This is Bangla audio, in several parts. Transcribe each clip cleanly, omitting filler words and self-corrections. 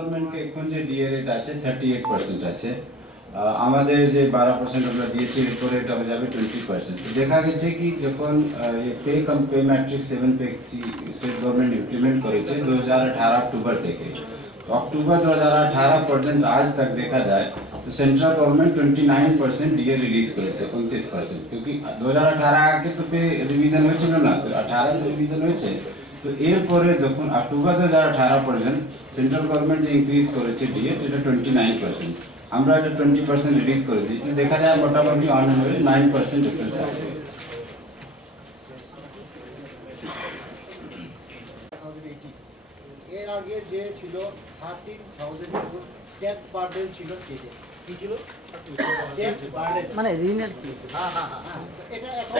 গভর্নমেন্ট কে এখন যে ডিএ রেট আছে 38% আছে, আমাদের যে 12% আমরা দিয়েছি এরপর এটা হয়ে যাবে 20%। তো দেখা গেছে কি যখন pay matrix 7 pay state government implement করেছে 2018 अक्टूबर থেকে अक्टूबर 2018 পর্যন্ত আজ तक দেখা যায় तो सेंट्रल गवर्नमेंट 29% डीए रिलीज করেছে 29%, क्योंकि 2018 আগে তো পে রিভিশন হয়েছিল না, তো 18 তো রিভিশন হয়েছে। তো এরপরে যখন অক্টোবর 2018 পর্যন্ত সেন্ট্রাল গভর্নমেন্ট যে ইনক্রিজ করেছে ডিএ এটা 29%, আমরা এটা 20% রিলিজ করে দিয়েছি। দেখা যায় মোটামুটি অন এভারেজ 9% ডিফারেন্স আছে। এর আগে যে ছিল 13000 ট্যাক্স বার্ডেন ছিল স্টেটে, কি ছিল ট্যাক্স বার্ডেন মানে ঋণের কি? এটা এখন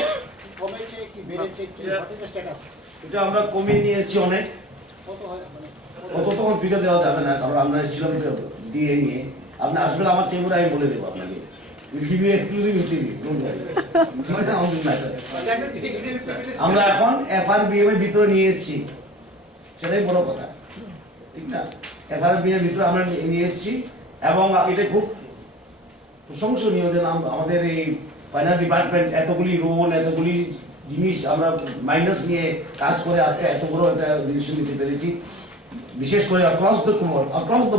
কমেছে কি বেড়েছে কি, হোয়াট ইজ দ্য স্ট্যাটাস? এটা আমরা কমিয়ে নিয়েছি অনেক। কত হয় মানে কত তখন ফিরে দেওয়া যাবে না, কারণ আমরা এসেছিলাম দিয়ে নিয়ে। আপনি আসবেন আমার চেম্বারে, আমি বলে দেবো আপনাকে। আমরা এখন এফআরবিএম এর ভিতরে নিয়ে এসেছি, সেটাই বড় কথা, ঠিক না? এফআরবিএম এর ভিতরে আমরা নিয়ে এসেছি এবং এটা খুব প্রশংসনীয় যে আমাদের এই ফাইন্যান্স ডিপার্টমেন্ট এতগুলি লোন, এতগুলি জিনিস আমরা মাইনাস নিয়ে কাজ করে আজকে এত বড় একটা ডিসিশন নিতে পেরেছি। বিশেষ করে অ্যাক্রস দ্য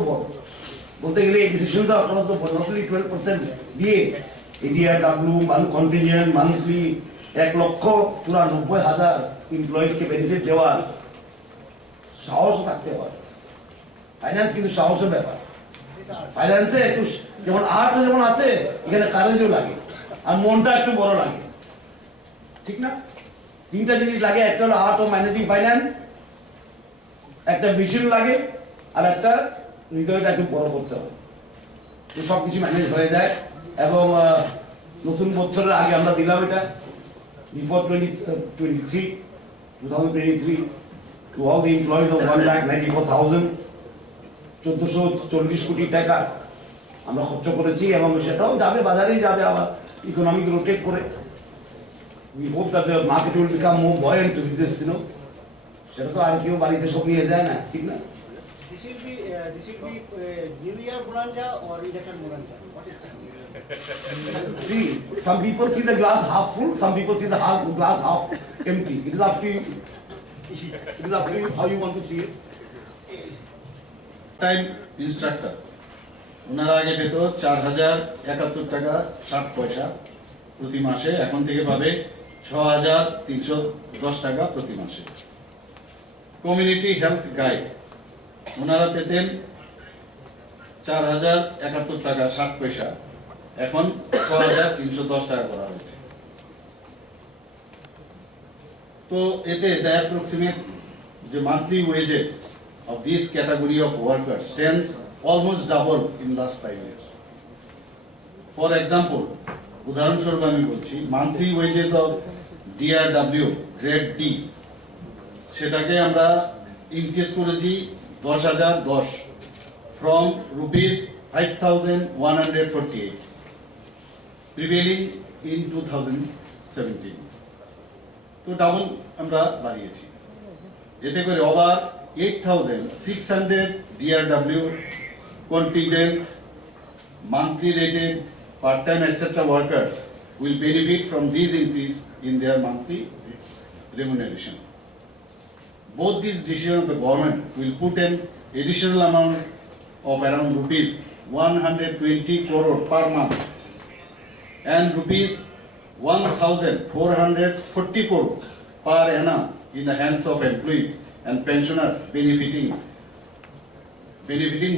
বোর্ড বলতে গেলে এই ডিসিশনটা across the board, not only 12% দিয়ে এডিআরডব্লিউ কন্টিনজেন্ট মান্থলি 1,94,000 এমপ্লয়িজকে বেনিফিট দেওয়ার সাহস থাকতে হয়। ফাইন্যান্স কিন্তু সাহসের ব্যাপার। ফাইন্যান্সে একটু যেমন আর্টও যেমন আছে, এখানে কারেজও লাগে আর মনটা একটু বড় লাগে, ঠিক না? তিনটা জিনিস লাগে, একটা হলো আর্ট অফ ম্যানেজিং ফাইন্যান্স, একটা ভিশন লাগে, আর একটা হৃদয়টা একটু বড় করতে হবে। তো সব কিছু ম্যানেজ হয়ে যায়। এবং নতুন বছরের আগে আমরা দিলাম এটা before 2023 to all the employees of 1,94,000 1440 কোটি টাকা আমরা খরচ করেছি এবং সেটাও যাবে বাজারেই যাবে, আবার ইকোনমিক রোটেট করে। We hope that the market will become more buoyant with this, সেটা তো আর কেউ বাড়িতে সব নিয়ে যায় না, ঠিক না? this will be new year bonanza or election bonanza, what is that? See, some people see the glass half full, some people see the glass half empty. It is up to you. It is up to you how you want to see it. Time instructor ওনারা আগে পেত 4,071 টাকা 60 পয়সা প্রতি মাসে, এখন থেকে পাবে 6,310 টাকা প্রতি মাসে। কমিউনিটি হেলথ গাইড ওনারা পেতেন 4,071 টাকা 60 পয়সা, এখন 6,310 টাকা করা হয়েছে। তো এতে দ্য অ্যাপ্রক্সিমেট যে monthly wages of this category of workers stands almost double in last 5 years. For example, উদাহরণস্বরূপ আমি বলছি, monthly wages of DRW grade D সেটাকে আমরা ইনক্রিজ করেছি 10,010 from rupees 5,148 prevailing in 2017, তো ডাবল আমরা বাড়িয়েছি। এতে করে over 8,600 DRW contingent, monthly rated, part-time etc. workers will benefit from this increase in their monthly remuneration. Both these decisions of the government will put an additional amount of around rupees 120 crore per month and rupees 1,440 crore per annum in the hands of employees and pensioners benefiting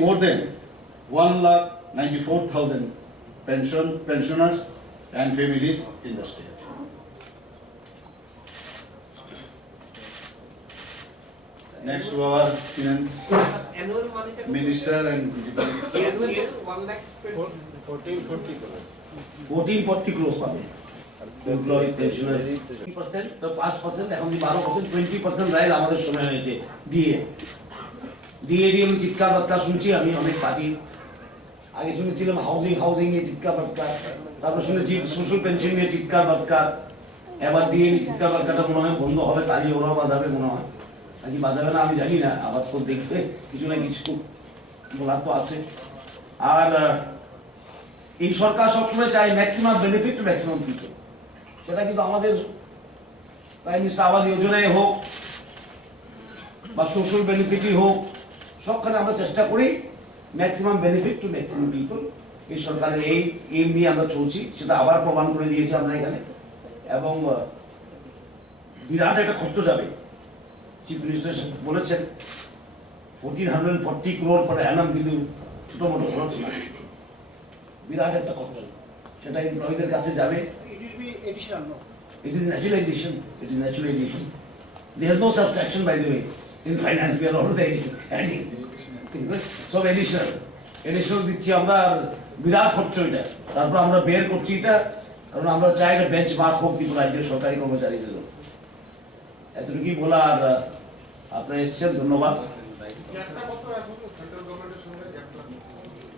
more than 1,94,000 pensioners and families in the state. Next to our finance minister and 1440 crores পাবে এমপ্লয়ি পেনশনার 3%, তো 5% এখন 12%, 20% রাইজ আমাদের সময় হয়েছে দিয়ে চিৎকার বার্তা শুনছি আমি অনেক পার্টি। আগে শুনেছিলাম হাউজিং নিয়ে চিৎকার বার্তা, তারপর শুনেছি সোশ্যাল পেনশন নিয়ে চিৎকার বার্তা, এবার দিয়ে চিৎকার বার্তাটা মনে হয় বন্ধ হবে, তালি ওরাও বাজাবে মনে হয়, নাকি বাজাবে না আমি জানি না, আবার তো দেখবে কিছু না কিছু বলার তো আছে। আর এই সরকার সবসময় চাই maximum benefit two maximum people. সেটা কিন্তু আমাদের প্রাইম মিনিস্টার আবাস যোজনায় হোক বা সোশ্যাল বেনিফিটই হোক, সবখানে আমরা চেষ্টা করি maximum benefit two maximum people. এই সরকারের এই এম নিয়ে আমরা চলছি, সেটা আবার প্রমাণ করে দিয়েছি আমরা এখানে। এবং বিরাট একটা খরচ যাবে, চিফ মিনিস্টার বলেছেন 1440 crore per annum, কিন্তু ছোট মোটো খরচ না, বিরাট একটা খরচ। সেটা এমপ্লয়ীদের কাছে যাবে। It will be additional, no? It is natural addition. It is natural addition. There is no subtraction, by the way. In finance, we are always adding. সব additional. Additional দিচ্ছি আমরা, আর বিরাট খরচ এটা। তারপর আমরা বের করছি এটা, কারণ আমরা চাই এটা বেঞ্চ মার্ক হোক কিন্তু রাজ্যের সরকারি কর্মচারীদের। এতটুকুই বলা। আর আপনারা এসেছেন, ধন্যবাদ।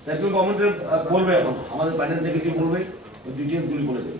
সেন্ট্রাল গভর্নমেন্টের বলবে, এখন আমাদের ফাইন্যান্স সেক্রেটারি বলবে, ওই ডিটেলসগুলি বলে দেবে।